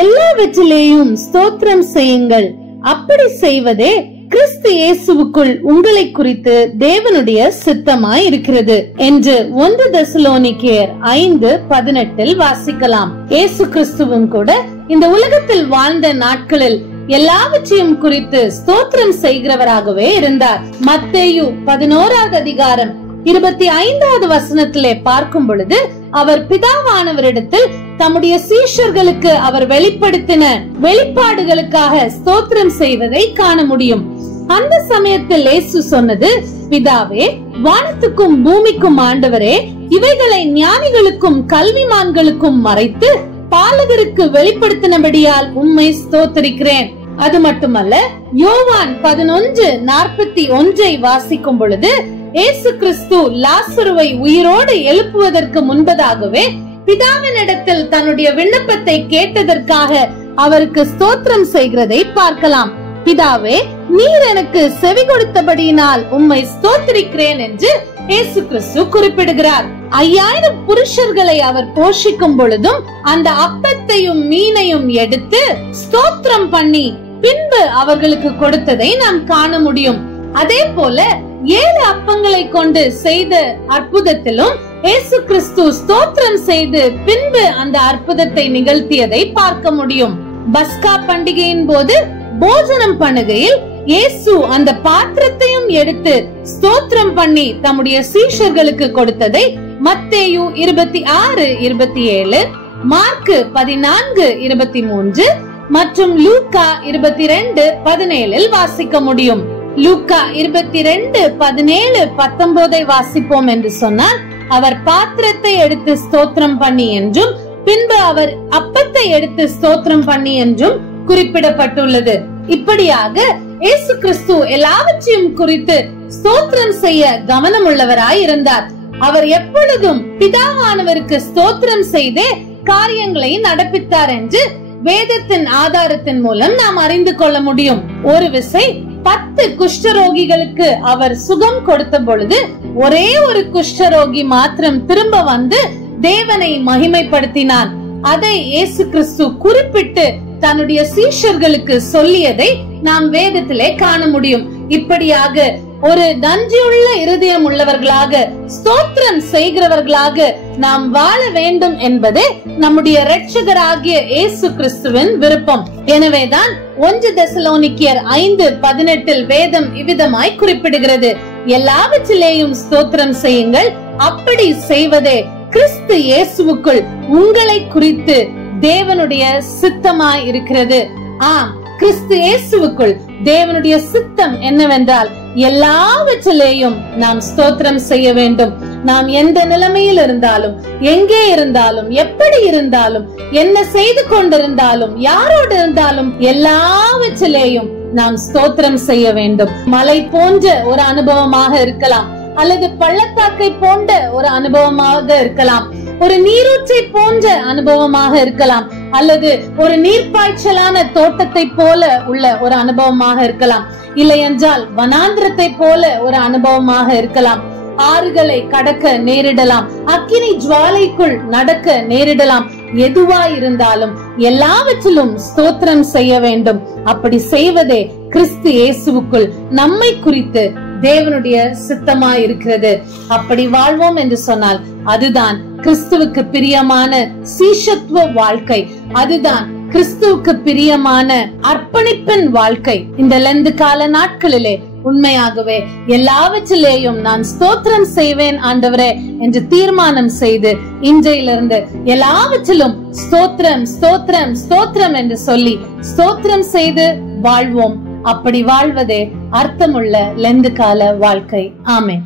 எல்லாவற்றிலேயும் ஸ்தோத்திரம் செய்யுங்கள், அப்படி செய்வதே கிறிஸ்து இயேசுவுக்குள் உங்களை குறித்து தேவனுடைய சித்தமாய் இருக்கிறது என்று 1 தெசலோனிக்கேயர் 5:18 வாசிக்கலாம். இயேசு கிறிஸ்துவும் கூட இந்த உலகத்தில் வாழ்ந்த நாட்களில் எல்லாவற்றையும் குறித்து ஸ்தோத்திரம் செய்கிறவராகவே இருந்தார். மத்தேயு 11வது அதிகாரம் 25வது வசனத்திலே பார்க்கும் பொழுது அவர் பிதாவானவரிடத்தில் தம்முடைய சீஷர்களுக்கு அவர் வெளிப்படுத்தின வெளிப்பாடுகளுக்காக ஸ்தோத்திரம் செய்வதை காண முடியும். அந்த சமயத்தில் இயேசு சொன்னது, பிதாவே, வானத்துக்கும் பூமிக்கும் ஆண்டவரே, இவைகளை ஞானிகளுக்கும் கல்விமான்களுக்கும் மறைத்து பாலகருக்கு வெளிப்படுத்தினபடியால் உம்மை ஸ்தோத்திரிக்கிறேன். அது மட்டுமல்ல, யோவான் 11:41 வாசிக்கும் பொழுது இயேசு கிறிஸ்து லாசருவை உயிரோடு எழுப்புவதற்கு முன்பதாகவே பிதாவினிடத்தில் தன்னுடைய விண்ணப்பத்தை கேட்டதற்காக அவருக்கு ஸ்தோத்திரம் செய்கிறதை பார்க்கலாம். பிதாவே, நீர் எனக்கு செவி கொடுத்தபடியினால் உம்மை ஸ்தோத்திரிக்கிறேன் என்று இயேசு கிறிஸ்து குறிப்பிடுகிறார். 5000 புருஷர்களை அவர் போஷிக்கும் பொழுதும் அந்த அப்பத்தையும் மீனையும் எடுத்து ஸ்தோத்திரம் பண்ணி பின்பு அவர்களுக்கு கொடுத்ததை நாம் காண முடியும். அதே போல 7 அப்பங்களை கொண்டு செய்த அற்புதத்திலும் இயேசு கிறிஸ்து ஸ்தோத்திரம் செய்து பின்பு அந்த அற்புதத்தை நிகழ்த்தியதை பார்க்க முடியும். பஸ்கா பண்டிகையின் போது போஜனம் பண்ணுகையில் இயேசு அந்த பாத்திரத்தையும் எடுத்து ஸ்தோத்திரம் பண்ணி தம்முடைய சீஷர்களுக்கு கொடுத்ததை மத்தேயு 26:27, மார்க்கு 14:23 மற்றும் லூக்கா 22:17 வாசிக்க முடியும். லூக்கா 22:17-19 வாசிப்போம் என்று சொன்னால், அவர் பாத்திரத்தை எடுத்து ஸ்தோத்திரம் பண்ணி என்றும் பின்பு அவர் அப்பத்தை எடுத்து ஸ்தோத்திரம் பண்ணி என்றும் குறிப்பிடப்பட்டுள்ளது. இப்படியாக இயேசு கிறிஸ்து எல்லாவற்றையும் குறித்து ஸ்தோத்திரம் செய்ய கவனம் உள்ளவராய் இருந்தார். அவர் எப்பொழுதும் பிதாவானவருக்கு ஸ்தோத்திரம் செய்தே காரியங்களை நடப்பித்தார் என்று வேதத்தின் ஆதாரத்தின் மூலம் நாம் அறிந்து கொள்ள முடியும். ஒரு விசை 10 குஷ்டரோகிகளுக்கு அவர் சுகம் கொடுத்த பொழுது ஒரே ஒரு குஷ்டரோகி மாத்திரம் திரும்ப வந்து தேவனை மகிமைப்படுத்தினான். அதை இயேசு கிறிஸ்து குறிப்பிட்டு தன்னுடைய சீஷர்களுக்கு சொல்லியதை நாம் வேதத்திலே காண முடியும். இப்படியாக ஒரு நன்றியுள்ள இருதயம் உள்ளவர்களாக, ஸ்தோத்திரம் செய்கிறவர்களாக நாம் வாழ வேண்டும் என்பதே நம்முடைய இரட்சகராகிய இயேசு கிறிஸ்துவின் விருப்பம். எனவேதான் 1 தெசலோனிக்கேயர் 5:18 வேதம் இவ்விதமாய் குறிப்பிடுகிறது, எல்லாவற்றிலேயும் ஸ்தோத்திரம் செய்யுங்கள், அப்படி செய்வதே கிறிஸ்து இயேசுவுக்குள் உங்களை குறித்து தேவனுடைய சித்தமாய் இருக்கிறது. ஆம், கிறிஸ்து இயேசுவுக்குள் தேவனுடைய சித்தம் என்னவென்றால் எல்லாவற்றிலேயும் நாம் ஸ்தோத்திரம் செய்ய வேண்டும். நாம் எந்த நிலைமையில் இருந்தாலும், எங்கே இருந்தாலும், எப்படி இருந்தாலும், என்ன செய்து கொண்டிருந்தாலும், யாரோடு இருந்தாலும், எல்லாவற்றிலேயும் நாம் ஸ்தோத்திரம் செய்ய வேண்டும். மலை போன்ற ஒரு அனுபவமாக இருக்கலாம், அல்லது பள்ளத்தாக்கை போன்ற ஒரு அனுபவமாக இருக்கலாம், ஒரு நீரூற்றை போன்ற அனுபவமாக இருக்கலாம், அல்லது ஒரு நீர்ப்பாய்ச்சலான தோட்டத்தை போல உள்ள ஒரு அனுபவமாக இருக்கலாம், இல்லை என்றால் வனாந்திரத்தை போல ஒரு அனுபவமாக இருக்கலாம். ஆறுகளை கடக்க நேரிடலாம், அக்கினி ஜுவாலைக்குள் நடக்க நேரிடலாம். எதுவாய் இருந்தாலும் எல்லாவற்றிலும் ஸ்தோத்திரம் செய்ய வேண்டும். அப்படி செய்வதே கிறிஸ்து இயேசுவுக்குள் நம்மை குறித்து தேவனுடைய சித்தமாய் இருக்கிறது. அப்படி வாழ்வோம் என்று சொன்னால் அதுதான் கிறிஸ்துவுக்கு பிரியமான சீஷத்துவ வாழ்க்கை, அதுதான் கிறிஸ்துவுக்கு பிரியமான அர்ப்பணிப்பின் வாழ்க்கை. இந்த லெந்து கால நாட்களிலே உண்மையாகவே எல்லாவற்றிலேயும் நான் ஸ்தோத்திரம் செய்வேன் ஆண்டவரே என்று தீர்மானம் செய்து இன்றையிலிருந்து எல்லாவற்றிலும் ஸ்தோத்திரம் ஸ்தோத்திரம் ஸ்தோத்திரம் என்று சொல்லி ஸ்தோத்திரம் செய்து வாழ்வோம். அப்படி வாழ்வதே அர்த்தமுள்ள லெந்து கால வாழ்க்கை. ஆமென்.